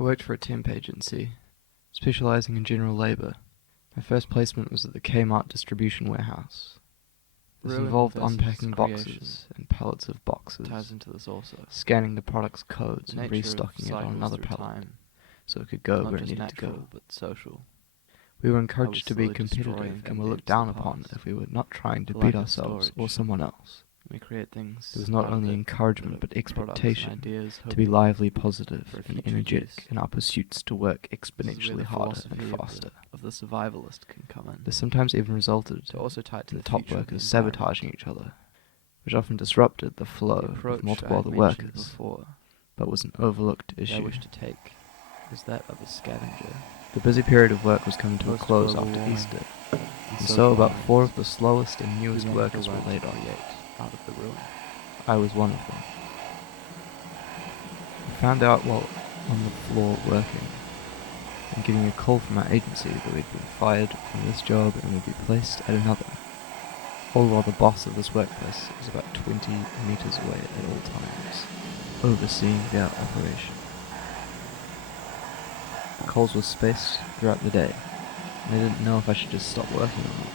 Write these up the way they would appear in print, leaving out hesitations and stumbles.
I worked for a temp agency, specialising in general labour. My first placement was at the Kmart distribution warehouse. This involved unpacking boxes and pallets of boxes, ties into this also. scanning the product's codes and restocking it on another pallet, so it could go where it needed to go. But social. We were encouraged to be competitive and were looked down upon if we were not trying to beat ourselves or someone else. We create things. There was not only encouragement but expectation to be lively, positive and energetic in our pursuits to work exponentially harder and faster. Of the survivalist can come in. This sometimes even resulted in the top workers sabotaging each other, which often disrupted the flow of multiple other workers, but was an overlooked issue. I wish to take is that of a scavenger. The busy period of work was coming to a close after Easter, and so about 4 of the slowest and newest workers were laid off. Out of the ruin. I was one of them. I found out while on the floor working and getting a call from our agency that we'd been fired from this job and would be placed at another, all while the boss of this workplace was about 20 meters away at all times, overseeing their operation. The calls were spaced throughout the day, and I didn't know if I should just stop working or not,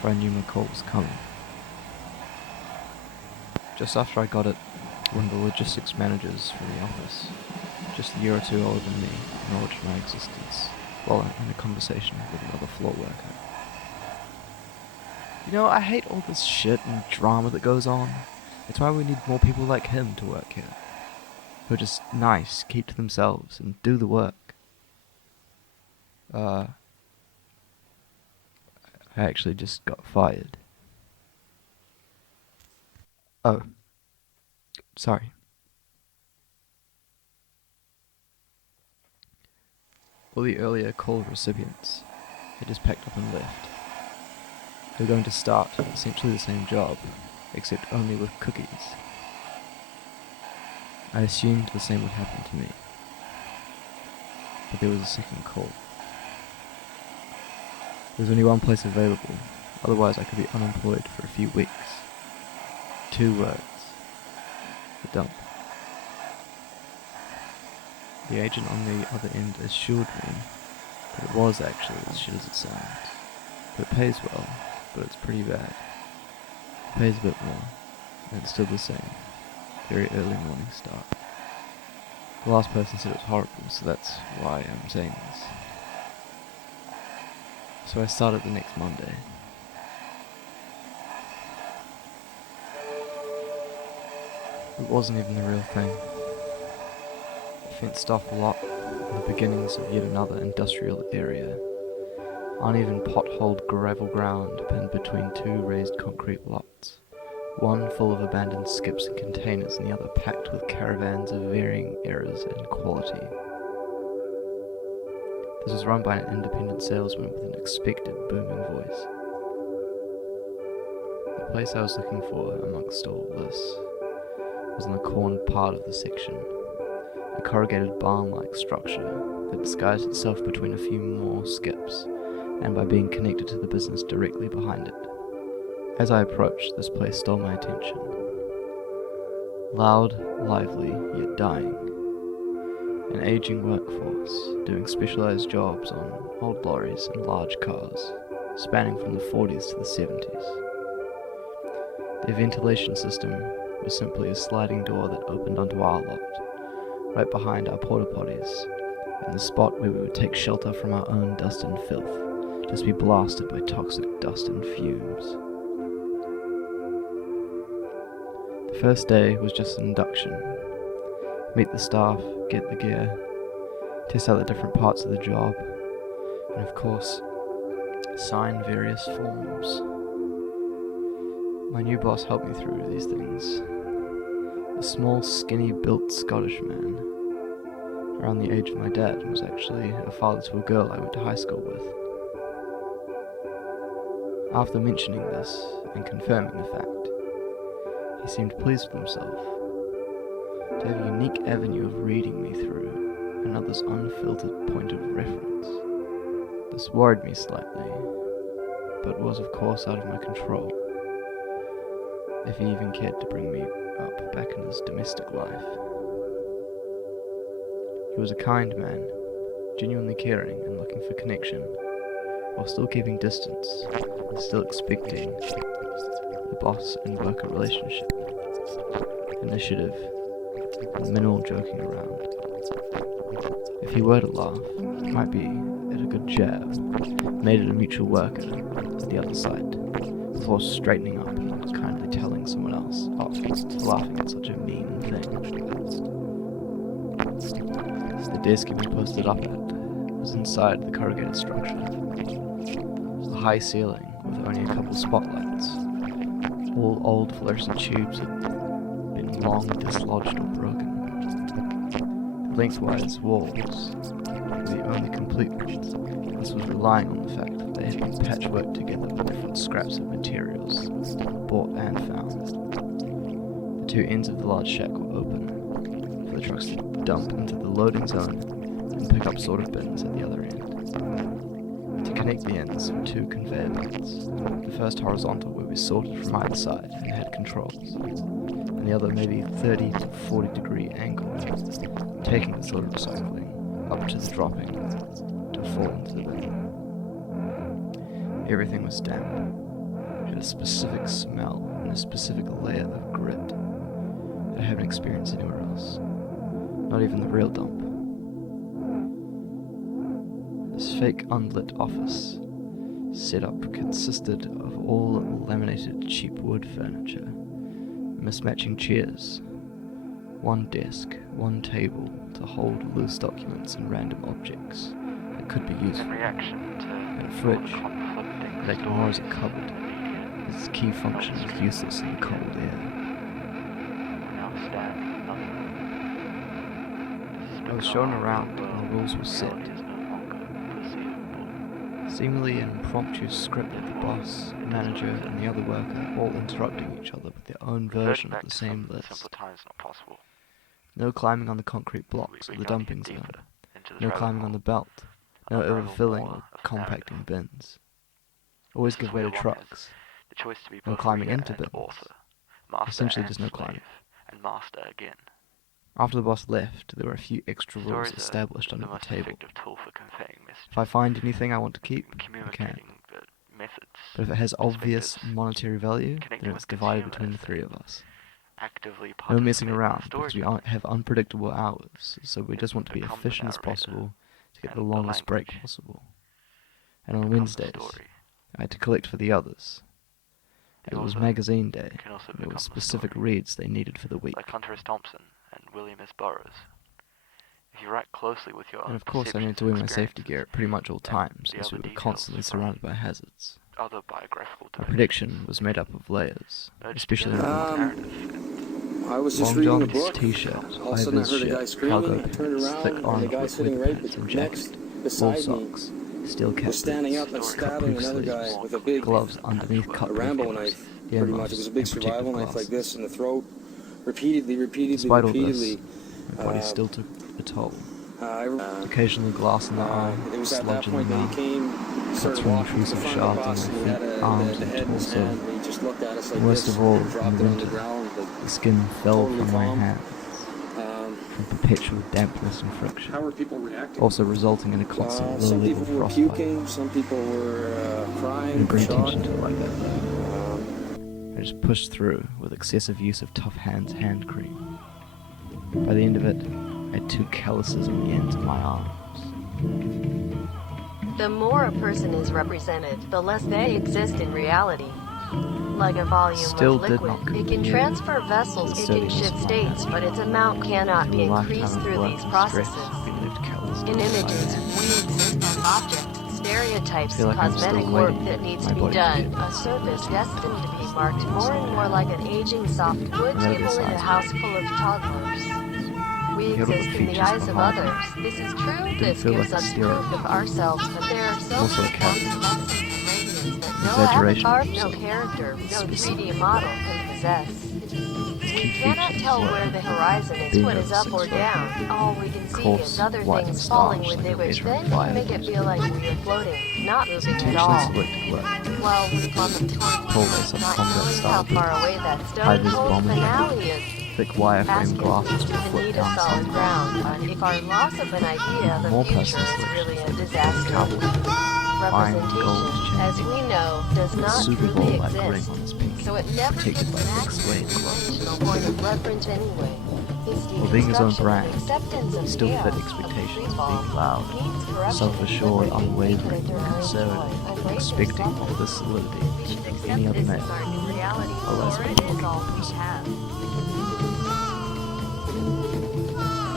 for I knew my call was coming. Just after I got it, one of the logistics managers from the office, just a year or 2 older than me, acknowledged my existence while in a conversation with another floor worker. You know, I hate all this shit and drama that goes on. It's why we need more people like him to work here, who are just nice, keep to themselves, and do the work. I actually just got fired. Oh. Sorry. All the earlier call recipients had just packed up and left. They were going to start essentially the same job, except only with cookies. I assumed the same would happen to me. But there was a second call. There was only one place available, otherwise I could be unemployed for a few weeks. 2 words. The dump. The agent on the other end assured me that it was actually as shit as it sounds. But it pays well, but it's pretty bad. It pays a bit more, and it's still the same. Very early morning start. The last person said it was horrible, so that's why I'm saying this. So I started the next Monday. It wasn't even the real thing. I fenced off a lot in the beginnings of yet another industrial area. Uneven potholed gravel ground pinned between 2 raised concrete lots, one full of abandoned skips and containers and the other packed with caravans of varying eras and quality. This was run by an independent salesman with an expected booming voice. The place I was looking for amongst all this was in the cornered part of the section, a corrugated barn-like structure that disguised itself between a few more skips and by being connected to the business directly behind it. As I approached, this place stole my attention. Loud, lively, yet dying. An aging workforce doing specialized jobs on old lorries and large cars, spanning from the 40s to the 70s. Their ventilation system was simply a sliding door that opened onto our lot, right behind our porta potties, and the spot where we would take shelter from our own dust and filth, just be blasted by toxic dust and fumes. The first day was just an induction. Meet the staff, get the gear, test out the different parts of the job, and of course, sign various forms. My new boss helped me through these things. A small, skinny-built Scottish man, around the age of my dad, was actually a father to a girl I went to high school with. After mentioning this and confirming the fact, he seemed pleased with himself to have a unique avenue of reading me through another's unfiltered point of reference. This worried me slightly, but was of course out of my control, if he even cared to bring me up back in his domestic life. He was a kind man, genuinely caring and looking for connection, while still keeping distance, still expecting the boss and worker relationship, initiative, and minimal joking around. If he were to laugh, it might be at a good jab, made at a mutual worker at the other side, before straightening up and kindly telling someone else off for laughing at such a mean thing. The desk he was posted up at was inside the corrugated structure. The high ceiling with only a couple spotlights. All old fluorescent tubes had been long dislodged or broken. The lengthwise walls were the only complete ones. This was relying on the fact that they had been patchworked together with different scraps of materials, bought and found. The two ends of the large shack were open, for the trucks to dump into the loading zone and pick up sorted bins at the other end. To connect the ends were two conveyor belts, the first horizontal where we sorted from either side and had controls, and the other maybe 30 to 40 degree angle, taking the sorted recycling up to the dropping to fall into the bin. Everything was damp. It had a specific smell and a specific layer of grit that I haven't experienced anywhere else. Not even the real dump. This fake unlit office setup consisted of all laminated cheap wood furniture, mismatching chairs, one desk, one table to hold loose documents and random objects that could be useful, and a fridge that ignores a cupboard. Its key function is useless in the cold air. I was shown around and the rules were set. Seemingly an impromptu script of the boss, manager, and the other worker all interrupting each other with their own version of the same list. No climbing on the concrete blocks of the dumping zone. No climbing on the belt. No overfilling or compacting bins. Always give way to trucks. No climbing into bins. Essentially just no climbing. After the boss left, there were a few extra rules established under the table. If I find anything I want to keep, I can. But if it has obvious monetary value, then it's divided between the three of us. No messing around, because we have unpredictable hours, so we just want to be efficient as possible to get the longest break possible. And on Wednesdays, I had to collect for the others. It was magazine day, and there were specific reads they needed for the week. And of course I needed to wear my safety gear at pretty much all times, as we were constantly surrounded by hazards. My prediction was made up of layers, especially I was just long reading a johns, book. t-shirt, All of a sudden I high-vis heard a guy shirt, cargo screaming. I turned pants, around thick and armor the guy with sitting leather right pants and next jacket, wool beside me socks, steel cap was standing up boots, and stabbing cut-proof another guy sleeves, with a big gloves underneath a cut-proof Rambo gloves, knife. Pretty much, it was a big earmuffs, and survival protective knife like glasses. this in the throat, repeatedly. Despite all this, my body still took a toll. Occasionally glass in the eye, it was at that sludge in the point that he mouth, came, cuts started from walking to the intrusive front of the shards bus, on and he my had feet, arms, the and head in his torso. hand, and he just looked at us like And worst this, of all, and dropped in it the on the winter, ground, like, the skin fell totally from my calm. hands from perpetual dampness and friction, How were people reacting? also resulting in a constant low Some level people were frostbite. puking, some people were I crying, didn't bring shocked. attention to it like that though. I just pushed through with excessive use of Tough Hands hand cream. By the end of it, I had 2 calluses on the ends of my arms. The more a person is represented, the less they exist in reality. Like a volume Still of did liquid, not it can compare transfer vessels, to it the can steadiness shift of my states, hand. but its amount cannot be Through a lifetime increased of through work these and processes. stress, we left calluses In on my images, hands. we exist as objects, stereotypes, Feel like I'm still cosmetic work waiting that needs for to my be body to done, heal. a surface destined to be marked more and more like an aging soft wood Another table in a science house project. full of toddlers. We Healed of the exist in the features eyes of behind me. others. This is true, Didn't this feel gives like a us proof steroid. of ourselves, but there are so Also a many forms cat. of essence and radiance that no Exaggeration avatar, of no yourself. character, no Specific. 3D model can possess. We Key cannot features tell were where the horizon is, being what is over up 6 or foot, down. All we can see coarse, is other white things falling moustache with like it, a which veteran then fly make it feel like we are floating, not moving at intentionally all. selected work. While we plummet towards Pull lace up not combat knowing style how boots, far away that high-vis stone-cold bomber finale jacket, is. Thick wireframe Asking glasses if with we flip need a down solid sun. ground on if our loss of an idea of More the future personal is really a selections. disaster. Cowboy boots, iron and gold Representation, as chain, we know, does with a not Super truly Bowl-like ring exist, on his pinky, so it never protected gets by an thick accurate suede gloves. conventional point of reference anyway. His While being his own deconstruction brand, and acceptance he of still chaos fit of expectations free of fall being loud, means corruption self-assured, and liberty unwavering, to enter our conservative, joy, embrace expecting our all this solidity We should of accept any other this male. as our new reality, Alas, for we it look is all we innocent. have.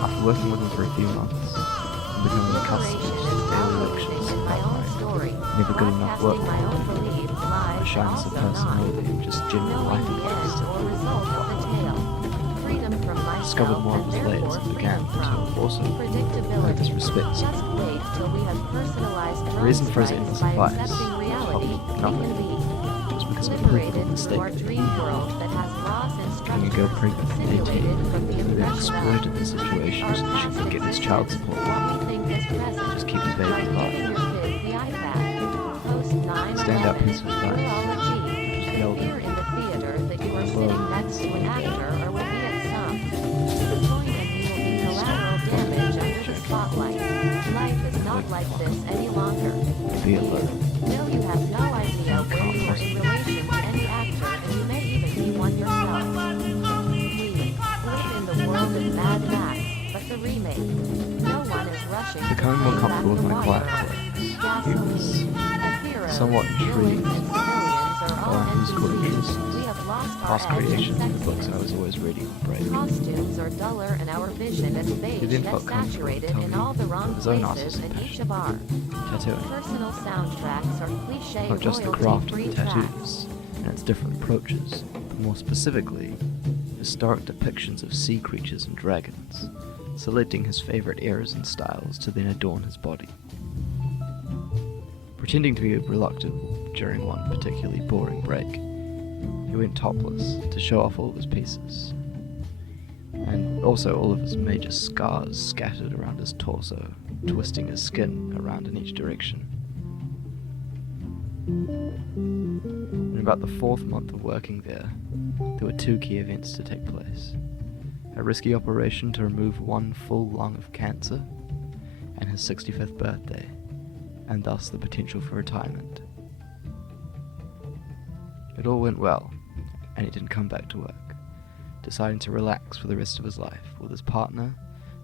After working with him for a few months, and becoming accustomed to his daily lectures My about own story, never good enough work, broadcasting my own beliefs, the lies, shyness of also not, personality, and just general knowing life the end advice, or result of the tale, freedom from discovered myself more of and his layers therefore and began freedom to from also predictability. his respects. Just wait till we have personalized The reason for his drone endless strikes by advice accepting reality, helped we nothing. can be It was because of a provable liberated mistake. to our dream world that has laws and Getting a girl structures pregnant at 18, simulated from the he then impression exploited of the situation so that she could get his child support what money. we think is present. Just keep the baby Like giving alive. your kid the iPad. Post 9/11, Standout piece of we'll advice, all achieve. which And held fear in the theater that you are Well, sitting next to an actor or will be at some point and you will be collateral damage under the spotlight. Life is not like this any longer. Be alert. No, you have no idea where you are in relation to any actor and you may even be one yourself. We live in the world of Mad Max, but the remake. No one is rushing to Becoming more bring comfortable back with the my quiet wire. place, he was Gasoline, heroes, somewhat villains, intrigued and civilians are all by musical NPCs. interests, We have lost our past edge and creation, and the books I sexiness. was always reading on break. Costumes are duller and our vision is beige then yet felt comfortable saturated telling in me all the wrong of his own places artistic in each of our Tattooing. personal soundtracks are cliche Not just the craft of royalty-free the tracks. tattoos and its different approaches, but more specifically, historic depictions of sea creatures and dragons, selecting his favorite eras and styles to then adorn his body. Pretending to be reluctant during one particularly boring break, he went topless to show off all of his pieces, and also all of his major scars scattered around his torso, twisting his skin around in each direction. In about the 4th month of working there were 2 key events to take place. A risky operation to remove 1 full lung of cancer, and his 65th birthday, and thus the potential for retirement. It all went well, and he didn't come back to work, deciding to relax for the rest of his life with his partner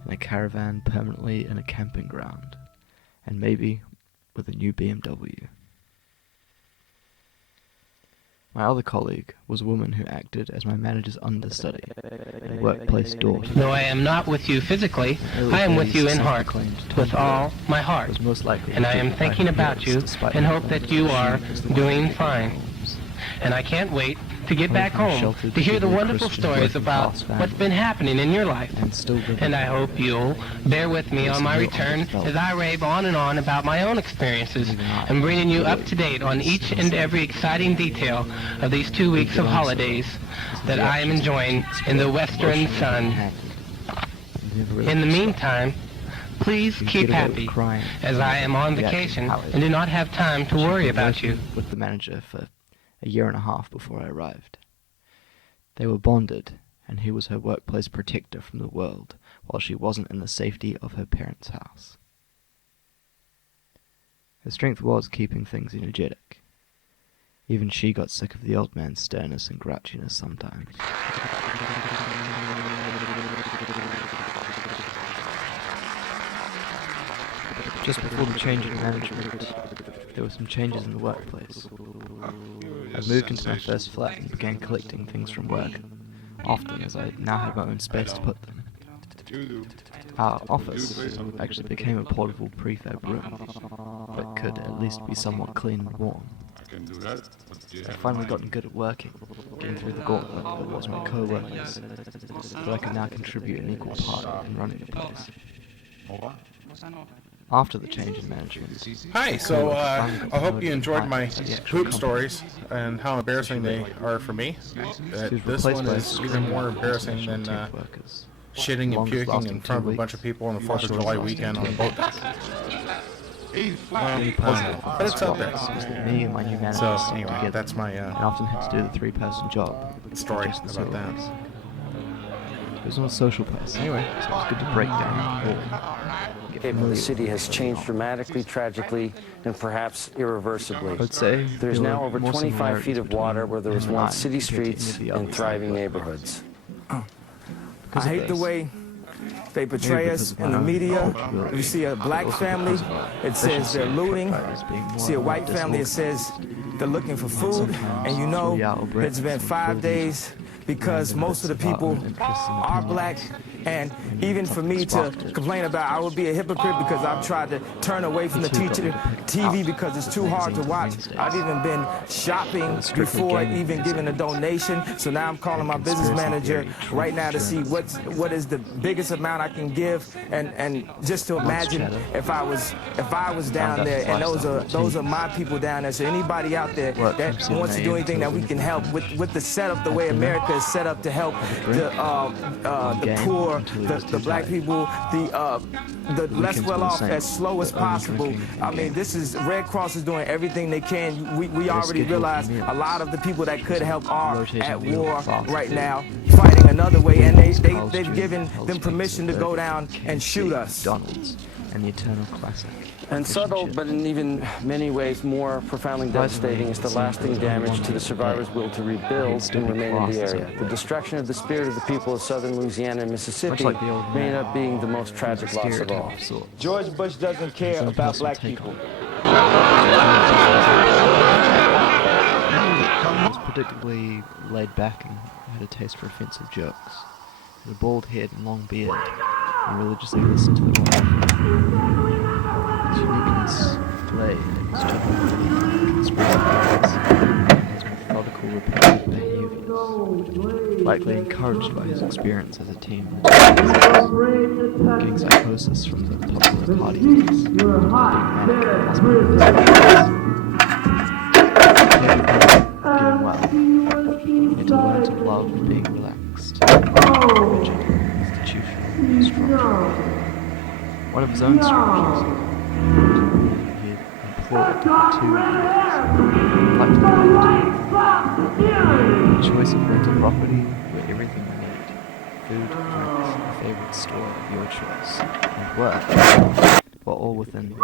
in a caravan permanently in a camping ground, and maybe with a new BMW. My other colleague was a woman who acted as my manager's understudy and workplace daughter. Though I am not with you physically, I am with you in heart, with all my heart. Was most likely And I am rejected by thinking her about peers you despite and her hope that knowledge you she are was the one doing who fine. homes. And I can't wait to get back home to hear the wonderful stories about what's been happening in your life. And still living. And I hope you'll bear with me on my return as I rave on and on about my own experiences and bringing you up to date on each and every exciting detail of these 2 weeks of holidays that I am enjoying in the western sun. In the meantime, please keep happy, as I am on vacation and do not have time to worry about you. With the manager for a year and a half before I arrived. They were bonded, and he was her workplace protector from the world, while she wasn't in the safety of her parents' house. Her strength was keeping things energetic. Even she got sick of the old man's sternness and grouchiness sometimes. Just before the change in management, there were some changes in the workplace. I moved into my first flat and began collecting things from work, often as I now had my own space to put them. Our office actually became a portable prefab room, but could at least be somewhat clean and warm. I'd finally gotten good at working, getting through the gauntlet that was my co-workers, but I could now contribute an equal part in running the place. After the change in management. Hi, so I hope you enjoyed my poop stories and how embarrassing they are for me. This one is even more embarrassing than shitting and puking in front of a bunch of people on the 4th of July weekend on a boat. But it's out there. Me and my new manager So stayed anyway, together that's my and often had to do the 3-person job. story Just the about that. service. It was not a social place. Anyway, so it was good to break down or get The familiar city with has what's changed going on. dramatically, tragically, and perhaps irreversibly. I'd say There's there now were over more 25 feet similarities of water between where there was him and once I city compared to any of streets the and others thriving I've worked with. neighborhoods. I Because of hate the this. way they portray Maybe us because of in the my own media. culpability, You see a but black also family, because of it says they're efficiency of looting. truck drivers being more See a and more white family, it says disorganized. they're looking for food, and you know 3-hour breaks it's been and 5 full days because random most of the bits of our people own interests and are black. opinions. And even for me to Sparked it. complain about, I would be a hypocrite because I've tried to turn away from the He too got me to pick TV out because it's the too hard to magazines watch. Wednesdays. I've even been shopping It was strictly before gaming even giving a magazines. donation. So now I'm calling my business Conspiracy manager theory, right now to see journalism. what is the biggest amount I can give, and just to imagine chatter. if I was down out there, his and lifestyle those are routines. my people down there. So anybody out there Work that from 7 wants to do a.m. anything that we can help with the setup, the way dinner, America is set up to help drink, the game poor, until he was the too black tired. people, the less weekends were well the off same. as slow as But only possible. drinking and I mean, gaming. this is Red Cross is doing everything they can. We already scheduled realize meals. a lot of the people that could help are Rotating at meal war fast right food. now, fighting another way, and Carl's they've Jr., given Hell's them Pizza, permission to go Burger down King, and KFC, shoot us. McDonald's, and the eternal classic. And fish and subtle, chips. but in even many ways more profoundly devastating, is the lasting damage to the survivors' will to rebuild and remain in the area. The destruction of the spirit of the people of southern Louisiana and Mississippi Much like the old may end man. up being the most tragic loss of Stereotype all. of sorts. George Bush doesn't care His own about personal black take people. on it. He was predictably laid back and had a taste for offensive jokes. He had a bald head and long beard, and religiously listened to the wife. His uniqueness lay in his general conspiracy theories and his methodical, repetitive behaviours, likely encouraged by his experience as a teen getting psychosis from the popular party days, being manic in hospital visits. Getting well. He had to learn to love being relaxed, rigid, institutional, structured. One of his own structures he had employed for 2 years. Like to the choice of rental property where everything you need, food, drinks, a favourite store of your choice, and work, were all within 2 to 3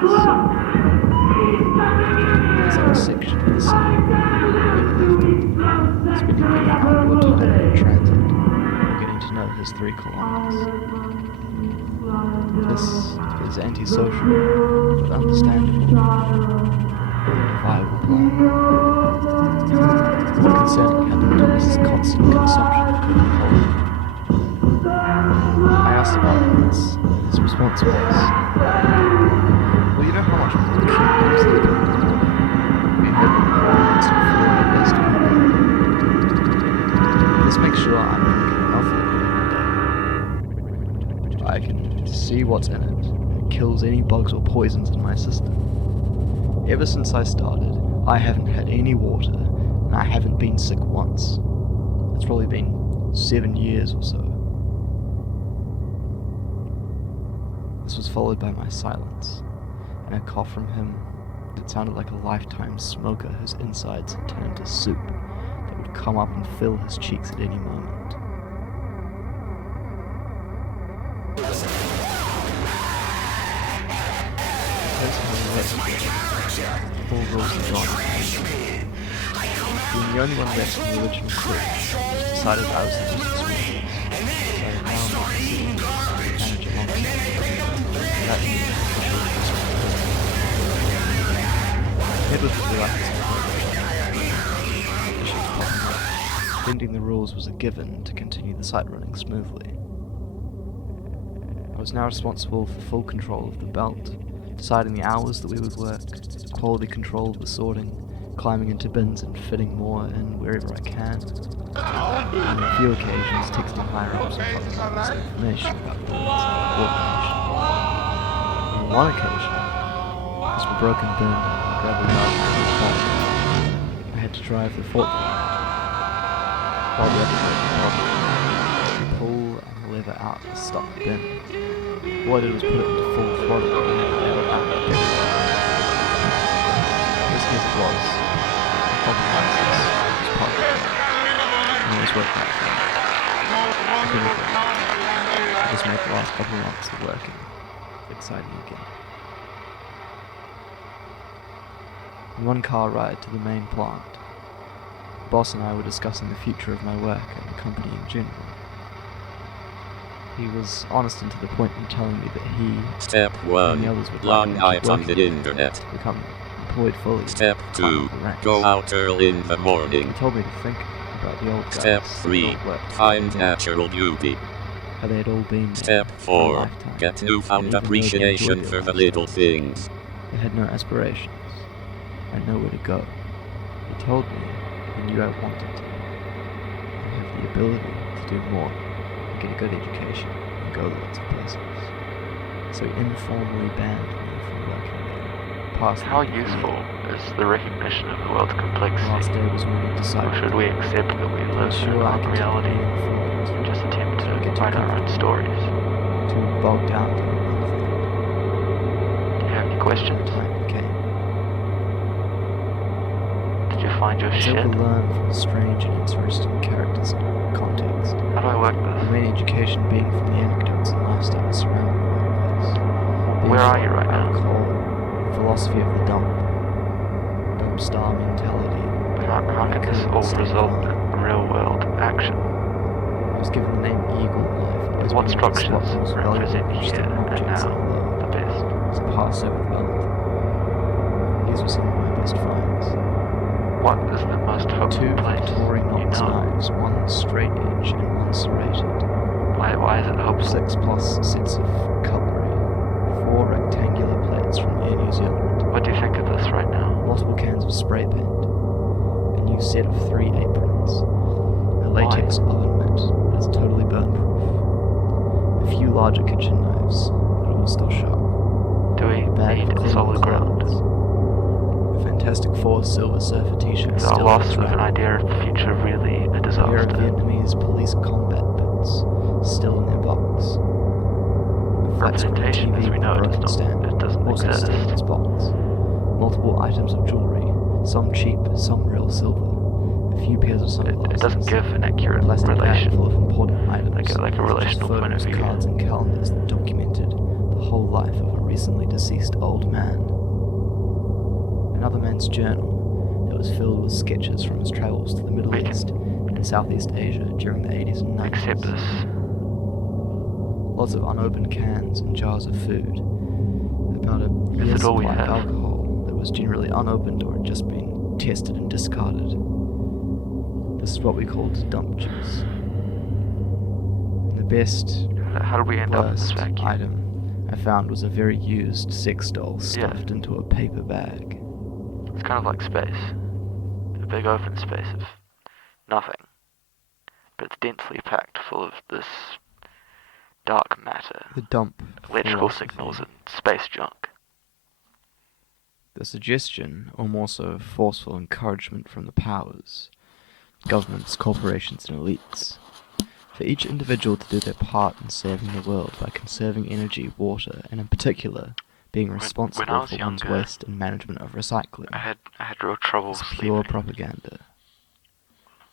kilometres. There's like a section of the city where he lived, spending many hours time in transit, or getting to know his 3 kilometres. This is antisocial, but understandable. Viable plan. What concerning him was his constant consumption of Coca-Cola. I asked about this. His response was, well, you know how much consumption comes to we have constant Florida-based people. This makes sure I'm drinking nothing. I can see what's in it. It kills any bugs or poisons in my system. Ever since I started, I haven't had any water, and I haven't been sick once. It's probably been 7 years or so. This was followed by my silence, and a cough from him that sounded like a lifetime smoker whose insides had turned to soup that would come up and fill his cheeks at any moment. All rules are gone. Being the only one left from the original crew, decided I was the most experienced. So I now am sitting manager alongside. That means head was relaxed. Bending the rules was a given to continue the site running smoothly. I was now responsible for full control of the belt, deciding the hours that we would work, quality control of the sorting, climbing into bins and fitting more in wherever I can. On a few occasions, texting higher-ups and following up with some information about the coordination. On one occasion, because of a broken bin and gravel yard was bad, I had to drive the forklift while the other broken problem. Pull and lever out to stop the bin. What I did was put it into full throttle and let it out of the This case it was. Problem was part of it. And it was working out for me. anything, I just made the last couple of months of working exciting again. In one car ride to the main plant, the boss and I were discussing the future of my work and the company in general. He was honest and to the point in telling me that he Step and the 1. others would Long like nights to on work the internet. to become employed fully. Step climb 2. up the ranks. Go out early in the He morning. told me to think about the old guys Step that 3. had all worked Find together, natural beauty. how they had all been there Step for a 4. lifetime. Get And newfound even though they appreciation enjoyed for their the little lifestyles, things. they had no aspirations and nowhere to go. He told me he knew I wanted to. I have the ability to do more, and get a good education, and go to lots of places. So he informally banned me from working there. Past How the year. useful is the recognition of the world's The last complexity? day was when we Or decided should we accept that we live in sure an I can reality be and informed, just attempt to Get too write our own comfortable. stories? too bogged down to anything. Do you have any questions? Time came. Did you find your I was shit? able to learn from the strange and interesting characters and context. How do I work The this? main education being from the anecdotes and lifestyle surrounding the workplace. Where are you right now? Alcohol, philosophy of the dump star mentality. How can this all result in real-world action? I was given the name Eagle Life. As What being the structures slot most valuable represent here interesting and objects in the now world. the best? As a Passover wealth. These were some of my best finds. What is the most Two hopeful place Victorian you knots know? knives, one straight edge and one serrated. Why is it hopeful? 6 plus sets of cutlery. 4 rectangular plates from Air New Zealand. What do you think of this right now? Multiple cans of spray paint. A new set of 3 aprons. A latex oven mitt that's totally burn-proof. A few larger kitchen knives that are all still sharp. Do we A bag need of clean solid ground? clothes. A Fantastic Four Silver Surfer t-shirt Is our still loss is of an wrapped. idea of the future really a A pair of disaster? Vietnamese police combat boots still in their box. A flat screen Representation, TV as we with know, a it broken stand, doesn't also exist. still in its box. Multiple items of jewelry, some cheap, some real silver. A few pairs of sunglasses. It doesn't give an accurate a plastic bag relation. full of important items, Like a such as relational point of photos, view. cards, and calendars that documented the whole life of a recently deceased old man. Another man's journal that was filled with sketches from his travels to the Middle We can East and Southeast Asia during the 80s and 90s. Accept this. Lots of unopened cans and jars of food. About a Is year's it all we supply of have? alcohol that was generally unopened or had just been tested and discarded. This is what we called dump juice. And the best, How did we end up in this worst vacuum? item I found was a very used sex doll stuffed into a paper bag. It's kind of like space. A big open space of nothing. But it's densely packed full of this dark matter, The dump electrical philosophy. signals and space junk. The suggestion, or more so forceful encouragement from the powers, governments, corporations, and elites, for each individual to do their part in saving the world by conserving energy, water, and in particular, being when I responsible was for one's younger, waste and management of recycling. I had real trouble It's sleeping. pure propaganda,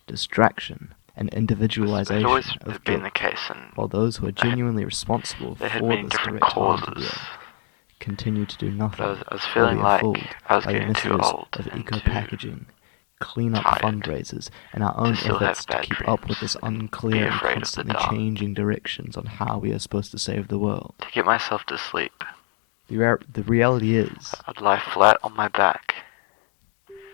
distraction, and individualization It's always of been guilt, the case, and while those who are genuinely responsible there had for been this different direct harm to the causes. earth continue to do nothing. But I was while feeling we are like fooled I was by the getting too messages old of and eco-packaging, clean-up tired fundraisers, and our own still have efforts to bad keep up with dreams this and be unclear and afraid of the constantly dark. changing directions on how we are supposed to save the world. to get myself to sleep, The reality is, I'd lie flat on my back,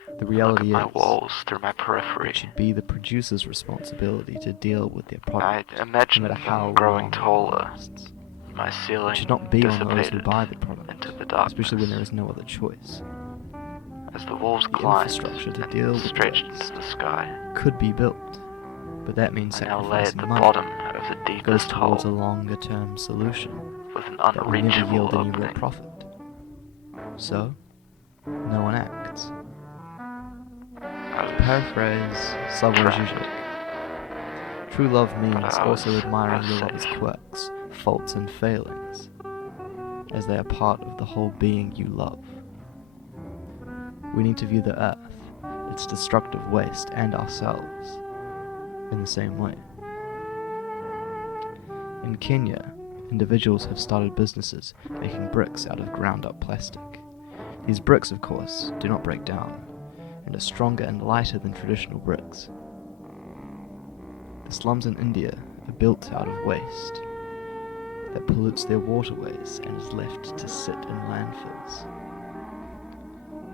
the look at reality my is, walls through my periphery. it should be the producer's responsibility to deal with their I product, no imagined matter how them growing long it taller. lasts. My ceiling It should not be on those who dissipated buy the product, into the darkness. especially when there is no other choice. As the walls The climbed infrastructure to and deal with stretched this into the sky, could be built, but that means I now lay at sacrificing the money. bottom of the It goes deepest hole towards a longer-term solution with an that will never unreachable yield any real opening. profit. So, no one acts. I was Paraphrase Slavoj trapped. Žižek. True love means I also was admiring your lover's safe. quirks, faults, and failings, as they are part of the whole being you love. We need to view the earth, its destructive waste, and ourselves in the same way. In Kenya, individuals have started businesses making bricks out of ground-up plastic. These bricks, of course, do not break down, and are stronger and lighter than traditional bricks. The slums in India are built out of waste that pollutes their waterways and is left to sit in landfills.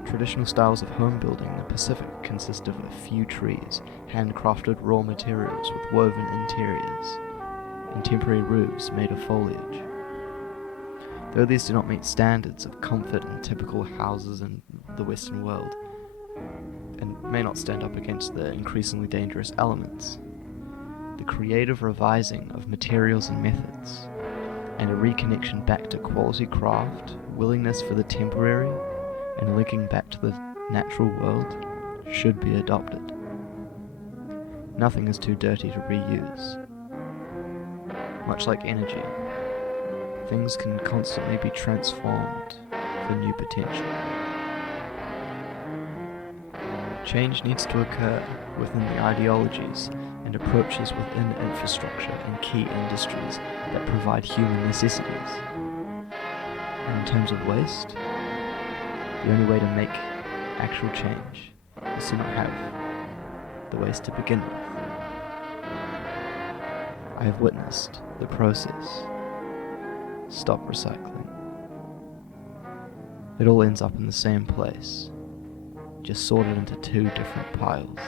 Traditional styles of home building in the Pacific consist of a few trees, handcrafted raw materials with woven interiors, and temporary roofs made of foliage. Though these do not meet standards of comfort in typical houses in the Western world, and may not stand up against the increasingly dangerous elements, the creative revising of materials and methods, and a reconnection back to quality craft, willingness for the temporary, and linking back to the natural world should be adopted. Nothing is too dirty to reuse. Much like energy, things can constantly be transformed for new potential. Change needs to occur within the ideologies and approaches within infrastructure and key industries that provide human necessities. And in terms of waste, the only way to make actual change is to not have the waste to begin with. I have witnessed the process. Stop recycling. It all ends up in the same place, just sorted into two different piles.